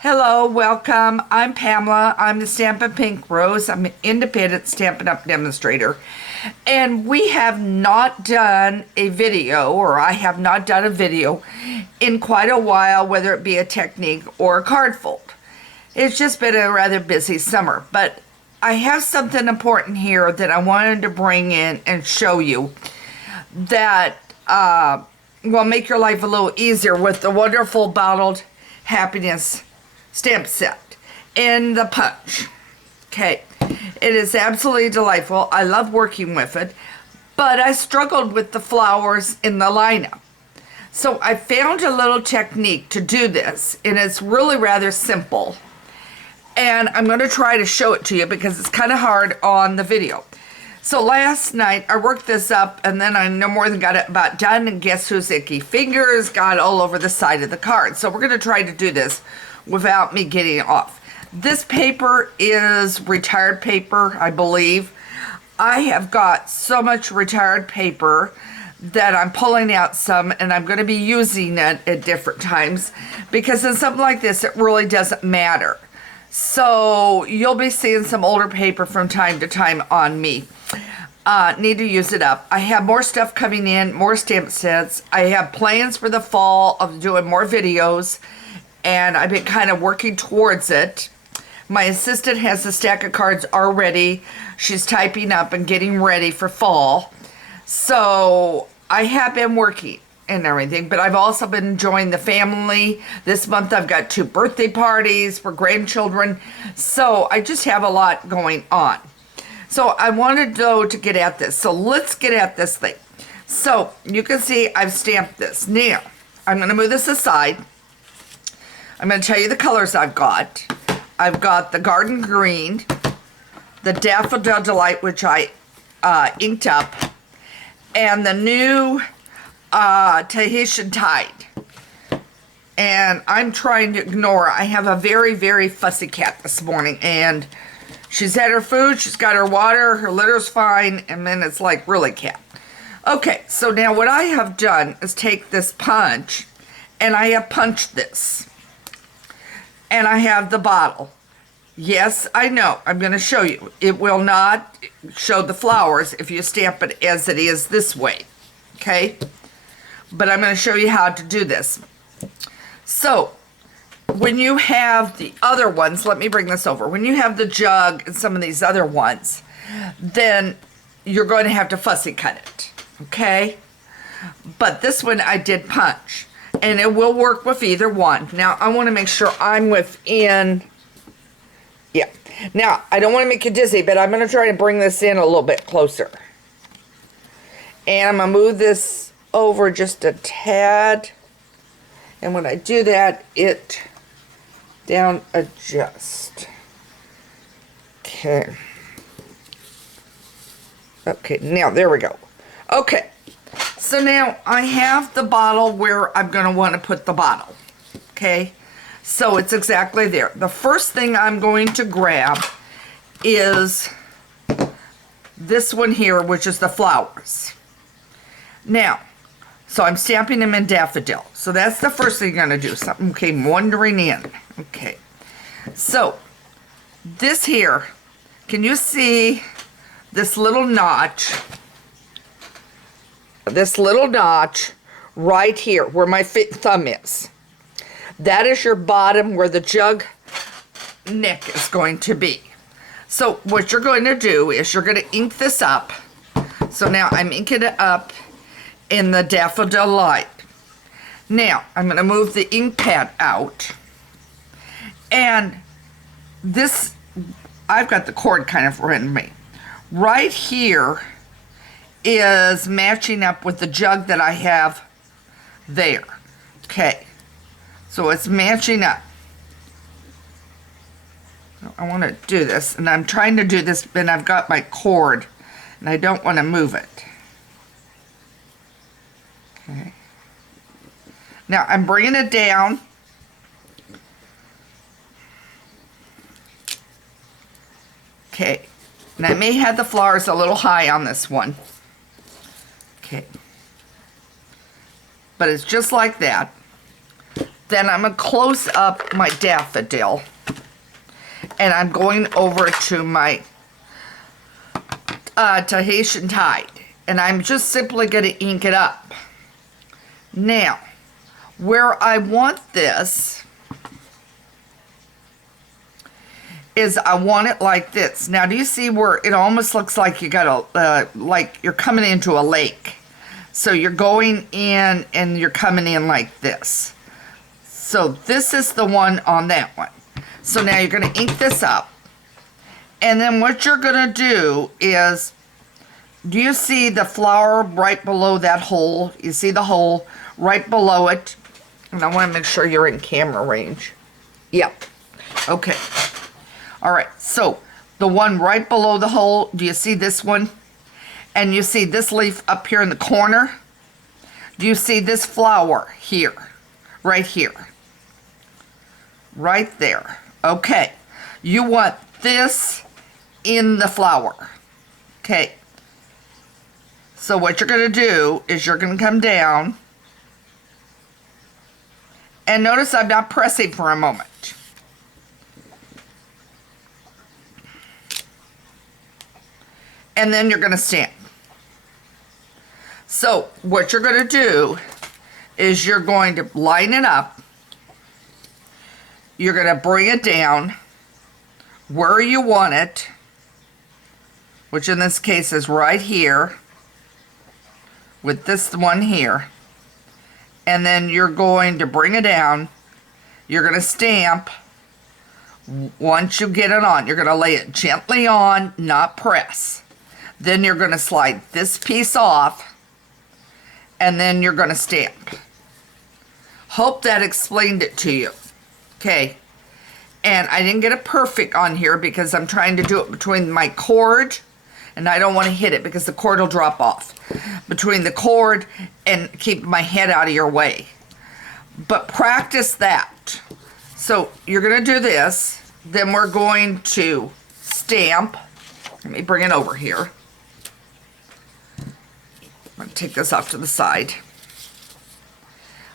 Hello, welcome. I'm Pamela. I'm the Stampin' Pink Rose. I'm an independent Stampin' Up! Demonstrator. And we have not done a video, or I have not done a video in quite a while, whether it be a technique or a card fold. It's just been a rather busy summer, but I have something important here that I wanted to bring in and show you that will make your life a little easier with the wonderful Bottled Happiness stamp set and the punch. Okay, it is absolutely delightful. I love working with it, but I struggled with the flowers in the lineup. So I found a little technique to do this, and it's really rather simple. And I'm going to try to show it to you because it's kind of hard on the video. So last night I worked this up, and then I no more than got it about done, and guess whose icky fingers got all over the side of the card. So we're going to try to do this without me getting off. This paper is retired paper, I believe. I have got so much retired paper that I'm pulling out some, and I'm going to be using it at different times because in something like this it really doesn't matter. So you'll be seeing some older paper from time to time on me. Need to use it up. I have more stuff coming in, more stamp sets. I have plans for the fall of doing more videos, and I've been kind of working towards it. My assistant has a stack of cards already. She's typing up and getting ready for fall. So I have been working and everything, but I've also been enjoying the family. This month I've got 2 birthday parties for grandchildren. So I just have a lot going on. So I wanted though to get at this. So let's get at this thing. So you can see I've stamped this. Now I'm going to move this aside. I'm going to tell you the colors I've got. I've got the Garden Green, the Daffodil Delight, which I inked up, and the new Tahitian Tide. And I'm trying to ignore, I have a very, very fussy cat this morning, and she's had her food, she's got her water, her litter's fine, and then it's like, really, cat? Okay, so now what I have done is take this punch, and I have punched this. And I have the bottle. Yes, I know. I'm going to show you. It will not show the flowers if you stamp it as it is this way. Okay? But I'm going to show you how to do this. So, when you have the other ones, let me bring this over. When you have the jug and some of these other ones, then you're going to have to fussy cut it. Okay? But this one I did punch. And it will work with either one. Now, I want to make sure I'm within... Yeah. Now, I don't want to make you dizzy, but I'm going to try to bring this in a little bit closer. And I'm going to move this over just a tad. And when I do that, it down adjust. Okay. Okay, now, there we go. Okay. So now I have the bottle where I'm going to want to put the bottle. Okay. So it's exactly there. The first thing I'm going to grab is this one here, which is the flowers. Now, so I'm stamping them in daffodil. So that's the first thing you're going to do. Something came wandering in. Okay. So this here, can you see this little notch? This little notch right here where my thumb is. That is your bottom where the jug neck is going to be. So what you're going to do is you're going to ink this up. So now I'm inking it up in the Daffodil Light. Now I'm going to move the ink pad out. And this, I've got the cord kind of around me. Right here is matching up with the jug that I have there. Okay. So it's matching up. I want to do this, and I'm trying to do this, and I've got my cord, and I don't want to move it. Okay. Now I'm bringing it down. Okay. And I may have the flowers a little high on this one. Okay. But it's just like that. Then I'm going to close up my daffodil. And I'm going over to my Tahitian Tide. And I'm just simply going to ink it up. Now, where I want this is I want it like this. Now, do you see where it almost looks like you got a, like you're coming into a lake. So you're going in and you're coming in like this. So this is the one on that one. So now you're going to ink this up. And then what you're going to do is, do you see the flower right below that hole? You see the hole right below it? And I want to make sure you're in camera range. Yep. Okay. All right. So the one right below the hole, do you see this one? And you see this leaf up here in the corner? Do you see this flower here? Right here. Right there. Okay. You want this in the flower. Okay. So what you're going to do is you're going to come down. And notice I'm not pressing for a moment. And then you're going to stamp. So what you're going to do is you're going to line it up. You're going to bring it down where you want it, which in this case is right here with this one here. And then you're going to bring it down. You're going to stamp. Once you get it on, you're going to lay it gently on, not press. Then you're going to slide this piece off, and then you're going to stamp. Hope that explained it to you. Okay. And I didn't get it perfect on here because I'm trying to do it between my cord, and I don't want to hit it because the cord will drop off. Between the cord and keep my head out of your way. But practice that. So you're going to do this. Then we're going to stamp. Let me bring it over here. I'm going to take this off to the side.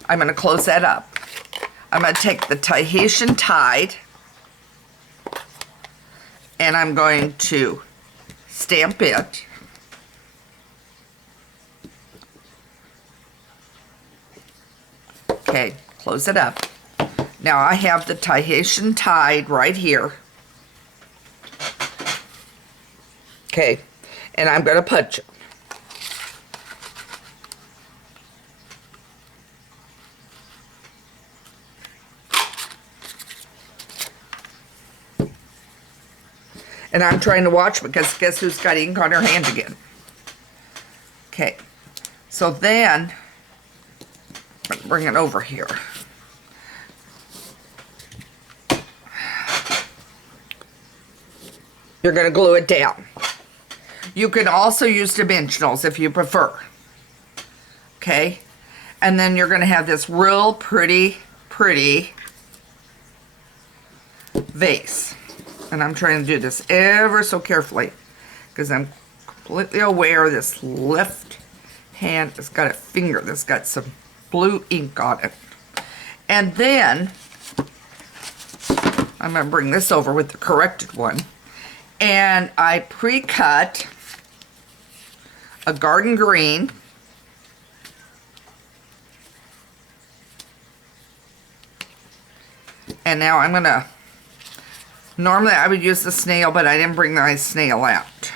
I'm going to close that up. I'm going to take the Tahitian Tide. And I'm going to stamp it. Okay, close it up. Now I have the Tahitian Tide right here. Okay, and I'm going to punch it. And I'm trying to watch because guess who's got ink on her hand again? Okay, so then bring it over here. You're going to glue it down. You can also use dimensionals if you prefer. Okay? And then you're going to have this real pretty vase. And I'm trying to do this ever so carefully because I'm completely aware this left hand has got a finger that's got some blue ink on it. And then I'm going to bring this over with the corrected one. And I pre-cut a garden green. And now I'm going to, normally I would use the snail, but I didn't bring my snail out.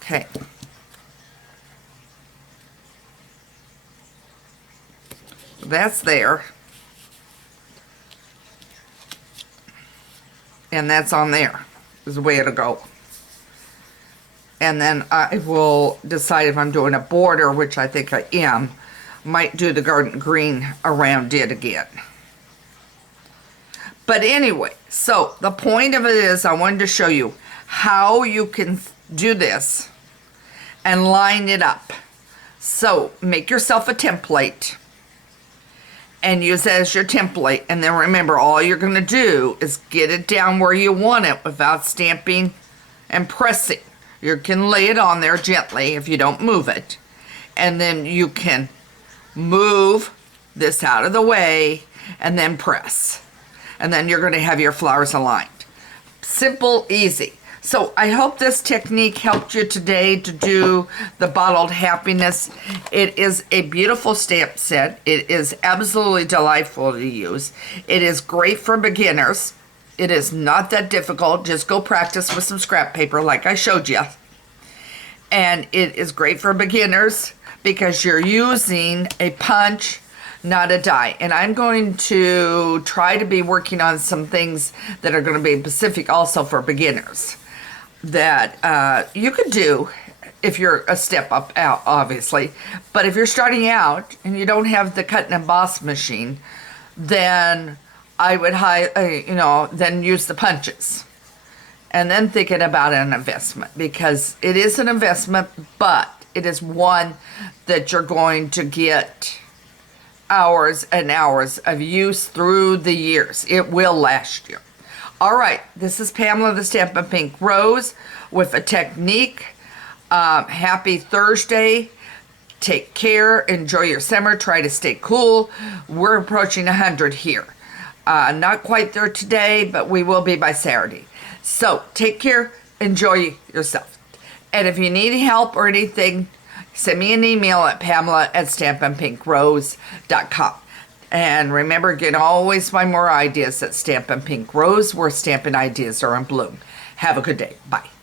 Okay. That's there. And that's on there. Is the way it'll go. And then I will decide if I'm doing a border, which I think I am. Might do the garden green around it again. But anyway, so the point of it is I wanted to show you how you can do this and line it up. So make yourself a template and use it as your template. And then remember, all you're going to do is get it down where you want it without stamping and pressing. You can lay it on there gently if you don't move it. And then you can move this out of the way, and then press. And then you're going to have your flowers aligned. Simple, easy. So I hope this technique helped you today to do the Bottled Happiness. It is a beautiful stamp set. It is absolutely delightful to use. It is great for beginners. It is not that difficult. Just go practice with some scrap paper like I showed you. And it is great for beginners because you're using a punch, not a die. And I'm going to try to be working on some things that are going to be specific also for beginners that you could do if you're a step up out, obviously. But if you're starting out and you don't have the cut and emboss machine, then I would then use the punches. And then thinking about an investment, because it is an investment, but it is one that you're going to get hours and hours of use through the years. It will last you. All right, this is Pamela the Stampin' Pink Rose with a technique. Happy Thursday. Take care. Enjoy your summer. Try to stay cool. We're approaching 100 here. Not quite there today, but we will be by Saturday. So take care. Enjoy yourself. And if you need help or anything, send me an email at pamela@stampinpinkrose.com. And remember, you can always find more ideas at Stampin' Pink Rose, where stamping ideas are in bloom. Have a good day. Bye.